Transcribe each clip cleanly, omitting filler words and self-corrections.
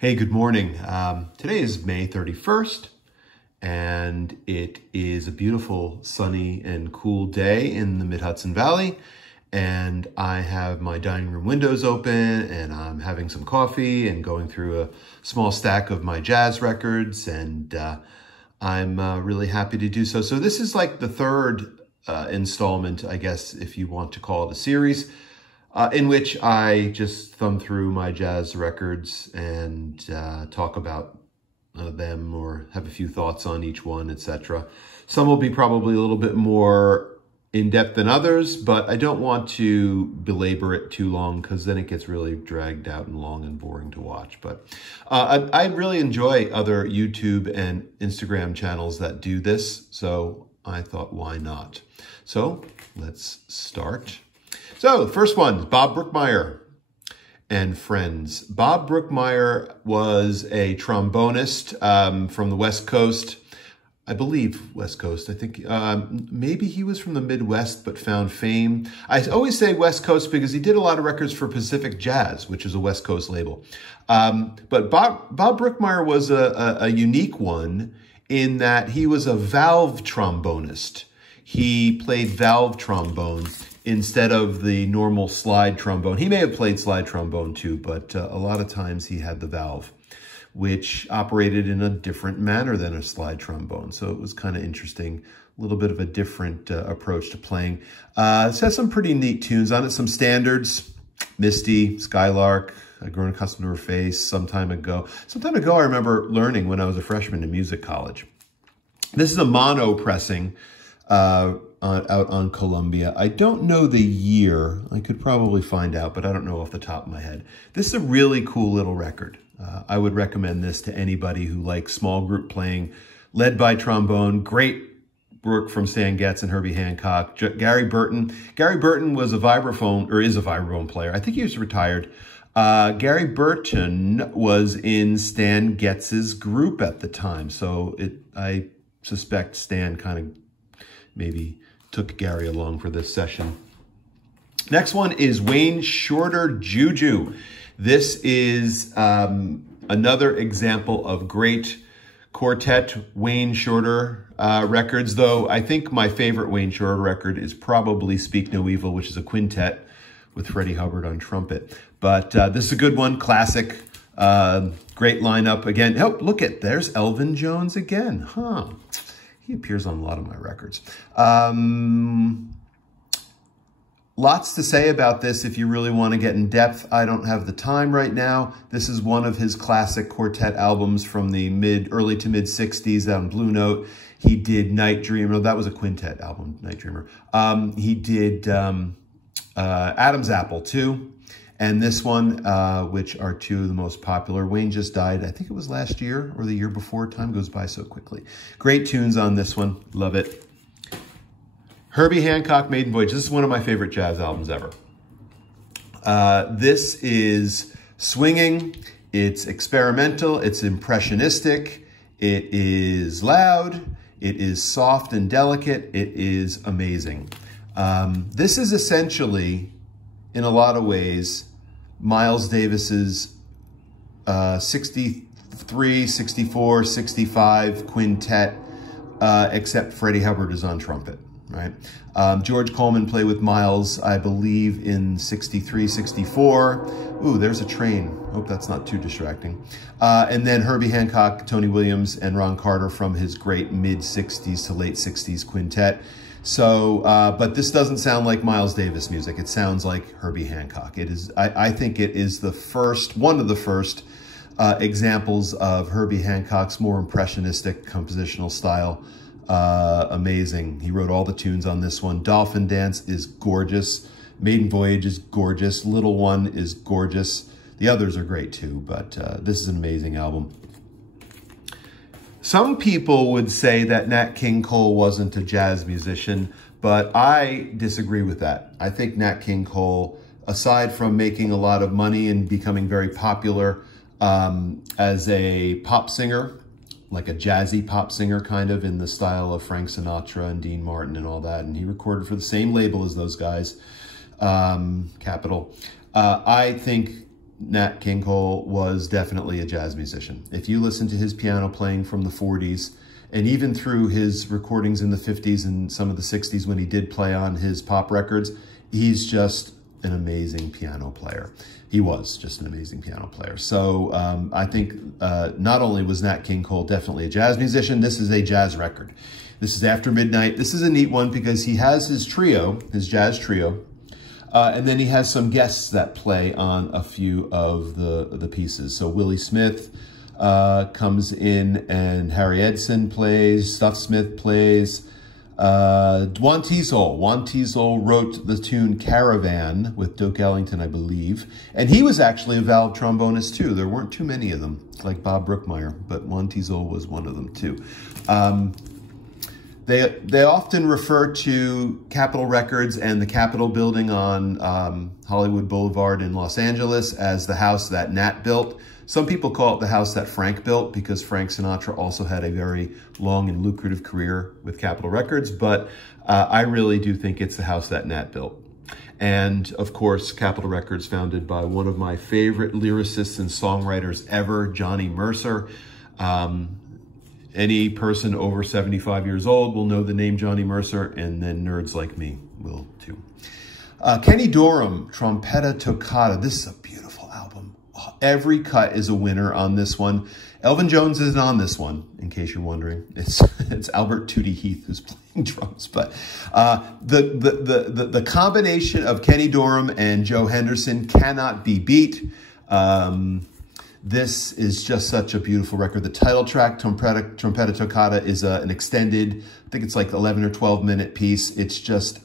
Hey, good morning. Today is May 31st, and it is a beautiful, sunny, and cool day in the Mid-Hudson Valley. And I have my dining room windows open, and I'm having some coffee and going through a small stack of my jazz records, and I'm really happy to do so. So this is like the third installment, I guess, if you want to call it a series, in which I just thumb through my jazz records and talk about them or have a few thoughts on each one, etc. Some will be probably a little bit more in-depth than others, but I don't want to belabor it too long because then it gets really dragged out and long and boring to watch. But I really enjoy other YouTube and Instagram channels that do this, so I thought, why not? So let's start. So the first one is Bob Brookmeyer and Friends. Bob Brookmeyer was a trombonist from the West Coast. I believe West Coast. I think maybe he was from the Midwest but found fame. I always say West Coast because he did a lot of records for Pacific Jazz, which is a West Coast label. But Bob Brookmeyer was a unique one in that he was a valve trombonist. He played valve trombone instead of the normal slide trombone. He may have played slide trombone too, but a lot of times he had the valve, which operated in a different manner than a slide trombone. So it was kind of interesting, a little bit of a different approach to playing. It has some pretty neat tunes on it, some standards, Misty, Skylark, I'd grown accustomed to her face some time ago. Some time ago, I remember learning when I was a freshman in music college. This is a mono pressing out on Columbia. I don't know the year. I could probably find out, but I don't know off the top of my head. This is a really cool little record. I would recommend this to anybody who likes small group playing, led by trombone. Great work from Stan Getz and Herbie Hancock. Gary Burton. Gary Burton was a vibraphone, or is a vibraphone player. I think he was retired. Gary Burton was in Stan Getz's group at the time, so I suspect Stan kind of maybe took Gary along for this session. Next one is Wayne Shorter Juju. This is another example of great quartet Wayne Shorter records, though I think my favorite Wayne Shorter record is probably Speak No Evil, which is a quintet with Freddie Hubbard on trumpet. But this is a good one, classic, great lineup. Again, oh, look at, there's Elvin Jones again, huh? He appears on a lot of my records. Lots to say about this if you really want to get in depth. I don't have the time right now. This is one of his classic quartet albums from the early to mid 60s on Blue Note. He did Night Dreamer. That was a quintet album, Night Dreamer. He did Adam's Apple too. And this one, which are two of the most popular. Wayne just died, I think it was last year or the year before. Time goes by so quickly. Great tunes on this one. Love it. Herbie Hancock, Maiden Voyage. This is one of my favorite jazz albums ever. This is swinging. It's experimental. It's impressionistic. It is loud. It is soft and delicate. It is amazing. This is essentially, in a lot of ways, Miles Davis's 63, 64, 65 quintet, except Freddie Hubbard is on trumpet, right? George Coleman played with Miles, I believe, in 63, 64. Ooh, there's a train. Hope that's not too distracting. And then Herbie Hancock, Tony Williams, and Ron Carter from his great mid-60s to late 60s quintet. So, but this doesn't sound like Miles Davis music. It sounds like Herbie Hancock. It is, I think it is the first, one of the first examples of Herbie Hancock's more impressionistic compositional style. Amazing. He wrote all the tunes on this one. Dolphin Dance is gorgeous. Maiden Voyage is gorgeous. Little One is gorgeous. The others are great too, but this is an amazing album. Some people would say that Nat King Cole wasn't a jazz musician, but I disagree with that. I think Nat King Cole, aside from making a lot of money and becoming very popular as a pop singer, like a jazzy pop singer kind of in the style of Frank Sinatra and Dean Martin and all that, and he recorded for the same label as those guys, Capitol. I think Nat King Cole was definitely a jazz musician. If you listen to his piano playing from the 40s, and even through his recordings in the 50s and some of the 60s when he did play on his pop records, he's just an amazing piano player. He was just an amazing piano player. So I think not only was Nat King Cole definitely a jazz musician, this is a jazz record. This is After Midnight. This is a neat one because he has his trio, his jazz trio, and then he has some guests that play on a few of the pieces. So Willie Smith comes in and Harry Edson plays, Stuff Smith plays. Juan Teasel wrote the tune Caravan with Duke Ellington, I believe. And he was actually a valve trombonist too. There weren't too many of them, like Bob Brookmeyer, but Juan Teasel was one of them too. They often refer to Capitol Records and the Capitol building on Hollywood Boulevard in Los Angeles as the house that Nat built. Some people call it the house that Frank built because Frank Sinatra also had a very long and lucrative career with Capitol Records, but I really do think it's the house that Nat built. And of course, Capitol Records founded by one of my favorite lyricists and songwriters ever, Johnny Mercer. Any person over 75 years old will know the name Johnny Mercer, and then nerds like me will too. Kenny Dorham, Trompetta Toccata. This is a beautiful album. Every cut is a winner on this one. Elvin Jones isn't on this one, in case you're wondering. It's Albert Tootie Heath who's playing drums. But the combination of Kenny Dorham and Joe Henderson cannot be beat. This is just such a beautiful record. The title track, Trompetta Toccata, is an extended, I think it's like 11 or 12 minute piece. It's just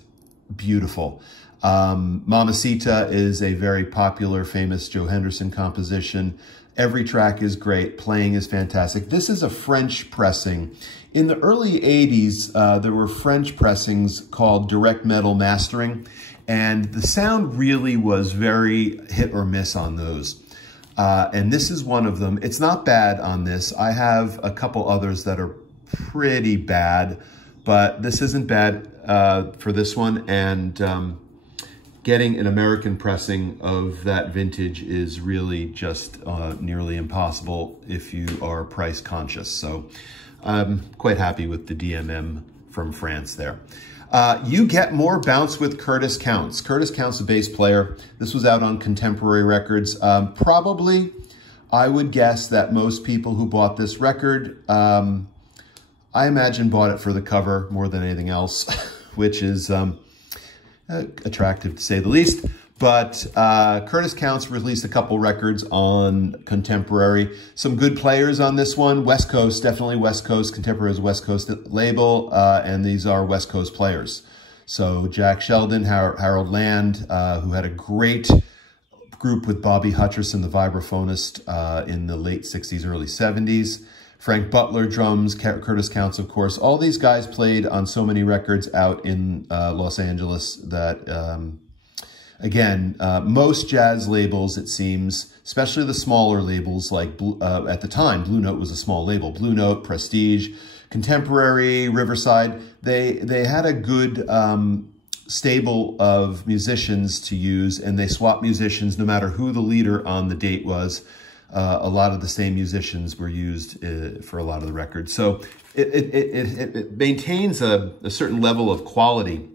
beautiful. Mamacita is a very popular, famous Joe Henderson composition. Every track is great. Playing is fantastic. This is a French pressing. In the early 80s, there were French pressings called direct metal mastering, and the sound really was very hit or miss on those. And this is one of them. It's not bad on this. I have a couple others that are pretty bad, but this isn't bad for this one. And getting an American pressing of that vintage is really just nearly impossible if you are price conscious. So I'm quite happy with the DMM from France there. You Get More Bounce with Curtis Counts. Curtis Counts, a bass player. This was out on Contemporary Records. Probably, I would guess that most people who bought this record, I imagine bought it for the cover more than anything else, which is attractive to say the least. But Curtis Counts released a couple records on Contemporary. Some good players on this one. West Coast, definitely West Coast. Contemporary is a West Coast label, and these are West Coast players. So Jack Sheldon, Harold Land, who had a great group with Bobby Hutcherson, the vibraphonist, in the late 60s, early 70s. Frank Butler, drums, Curtis Counts, of course. All these guys played on so many records out in Los Angeles that... Again, most jazz labels, it seems, especially the smaller labels like, at the time, Blue Note was a small label. Blue Note, Prestige, Contemporary, Riverside, they had a good stable of musicians to use, and they swapped musicians no matter who the leader on the date was. A lot of the same musicians were used for a lot of the records. So it maintains a certain level of quality.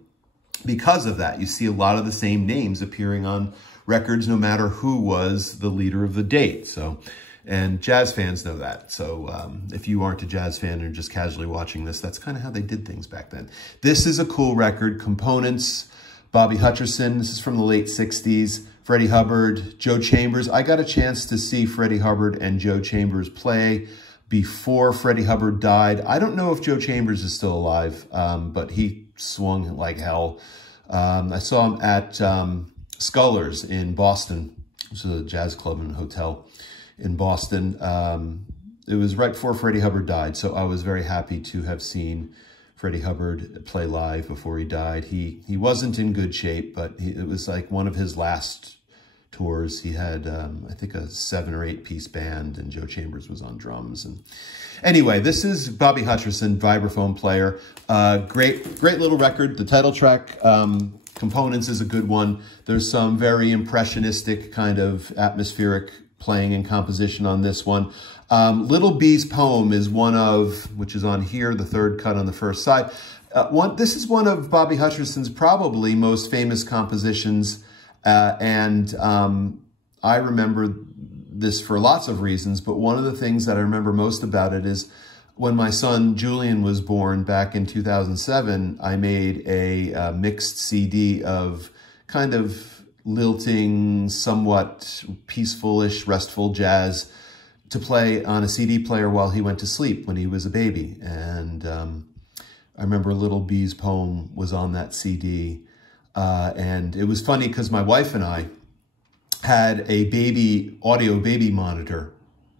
Because of that, you see a lot of the same names appearing on records, no matter who was the leader of the date. So, and jazz fans know that. So if you aren't a jazz fan and just casually watching this, that's kind of how they did things back then. This is a cool record. Components, Bobby Hutcherson. This is from the late 60s. Freddie Hubbard, Joe Chambers. I got a chance to see Freddie Hubbard and Joe Chambers play before Freddie Hubbard died. I don't know if Joe Chambers is still alive, but he swung like hell. I saw him at Scullers in Boston, which is a jazz club and hotel in Boston. It was right before Freddie Hubbard died, so I was very happy to have seen Freddie Hubbard play live before he died. He wasn't in good shape, but it was like one of his last tours. He had, I think, a 7 or 8 piece band, and Joe Chambers was on drums. And anyway, this is Bobby Hutcherson, vibraphone player. Great little record. The title track, Components is a good one. There's some very impressionistic kind of atmospheric playing and composition on this one. Little Bee's Poem is one of, which is on here, the third cut on the first side. This is one of Bobby Hutcherson's probably most famous compositions, and I remember this for lots of reasons, but one of the things that I remember most about it is when my son Julian was born back in 2007, I made a mixed CD of kind of lilting, somewhat peaceful-ish, restful jazz to play on a CD player while he went to sleep when he was a baby. And I remember Little Bee's Poem was on that CD. And it was funny because my wife and I had a audio baby monitor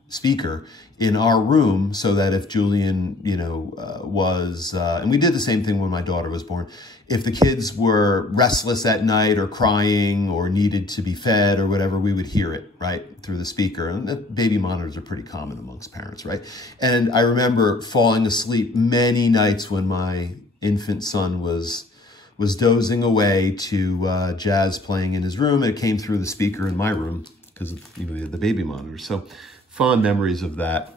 speaker in our room so that if Julian, and we did the same thing when my daughter was born. If the kids were restless at night or crying or needed to be fed or whatever, we would hear it, right, through the speaker. And baby monitors are pretty common amongst parents, right? And I remember falling asleep many nights when my infant son was dozing away to jazz playing in his room, and it came through the speaker in my room because of the baby monitor. So fond memories of that.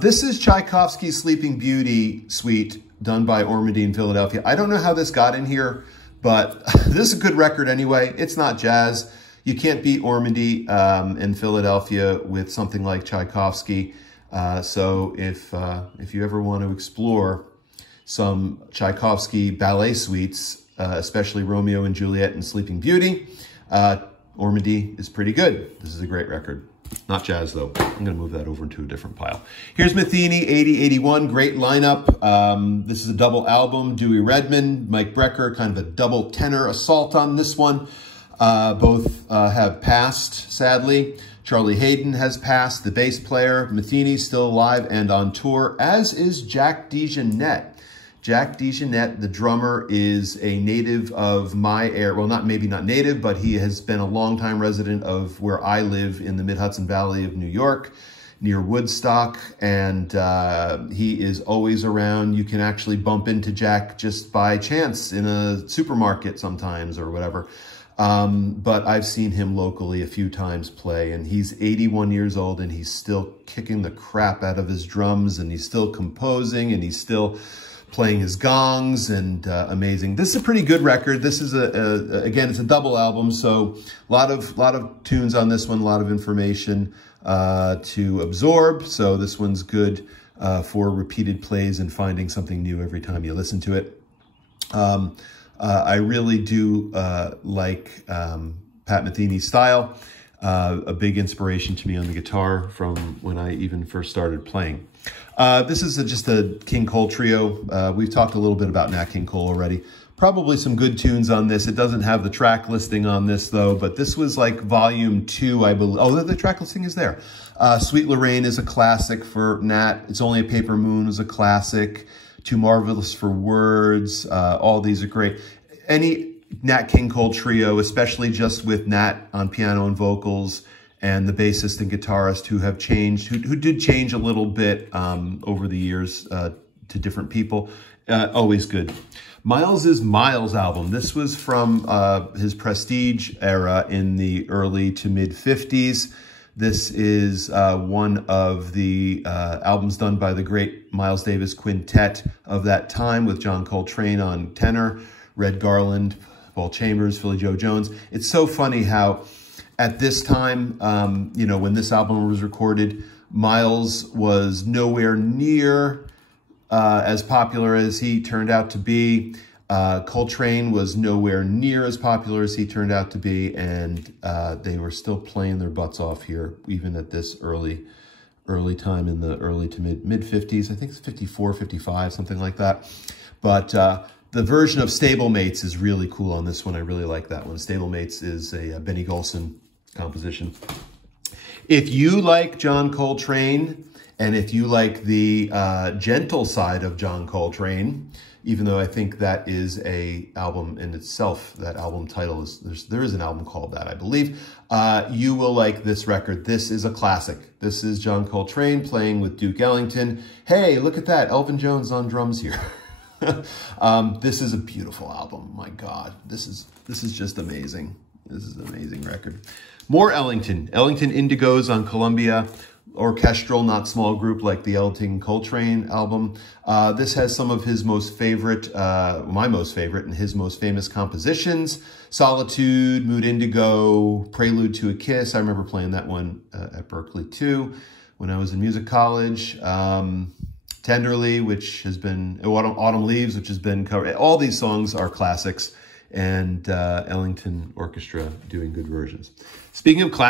This is Tchaikovsky's Sleeping Beauty Suite, done by Ormandy in Philadelphia. I don't know how this got in here, but this is a good record anyway. It's not jazz. You can't beat Ormandy in Philadelphia with something like Tchaikovsky. So if you ever want to explore some Tchaikovsky ballet suites, especially Romeo and Juliet and Sleeping Beauty, Ormandy is pretty good. This is a great record. Not jazz, though. I'm going to move that over into a different pile. Here's Matheny, 8081. Great lineup. This is a double album. Dewey Redman, Mike Brecker, kind of a double tenor assault on this one. Both have passed, sadly. Charlie Hayden has passed, the bass player. Matheny's still alive and on tour, as is Jack DeJohnette. Jack DeJohnette, the drummer, is a native of my area. Well, maybe not native, but he has been a longtime resident of where I live in the Mid-Hudson Valley of New York, near Woodstock, and he is always around. You can actually bump into Jack just by chance in a supermarket sometimes or whatever. But I've seen him locally a few times play, and he's 81 years old, and he's still kicking the crap out of his drums, and he's still composing, and he's still playing his gongs, and amazing. This is a pretty good record. This is again, it's a double album, so a lot of tunes on this one, a lot of information to absorb. So this one's good for repeated plays and finding something new every time you listen to it. I really do like Pat Metheny's style. A big inspiration to me on the guitar from when I even first started playing. This is just a King Cole trio. We've talked a little bit about Nat King Cole already. Probably some good tunes on this. It doesn't have the track listing on this, though, but this was like volume 2, I believe. Oh, the track listing is there. Sweet Lorraine is a classic for Nat. It's Only a Paper Moon is a classic. Too Marvelous for Words. All these are great. Any Nat King Cole trio, especially just with Nat on piano and vocals, and the bassist and guitarist who have changed, who did change a little bit over the years to different people. Always good. Miles' Miles album. This was from his Prestige era in the early to mid 50s. This is one of the albums done by the great Miles Davis Quintet of that time, with John Coltrane on tenor, Red Garland, Paul Chambers, Philly Joe Jones. It's so funny how at this time, when this album was recorded, Miles was nowhere near as popular as he turned out to be. Coltrane was nowhere near as popular as he turned out to be, and they were still playing their butts off here, even at this early time in the early to mid 50s. I think it's 54, 55, something like that. But the version of Stablemates is really cool on this one. I really like that one. Stablemates is a Benny Golson composition. If you like John Coltrane, and if you like the gentle side of John Coltrane, even though I think that is a album in itself, that album title is, there is an album called that, I believe, you will like this record. This is a classic. This is John Coltrane playing with Duke Ellington. Hey, look at that, Elvin Jones on drums here. This is a beautiful album. My God, this is just amazing. This is an amazing record. More Ellington. Ellington Indigos on Columbia. Orchestral, not small group like the Ellington Coltrane album. This has some of his most favorite, my most favorite, and his most famous compositions. Solitude, Mood Indigo, Prelude to a Kiss. I remember playing that one at Berkeley too when I was in music college. Tenderly, which has been, Autumn Leaves, which has been covered. All these songs are classics, and Ellington Orchestra doing good versions. Speaking of classics,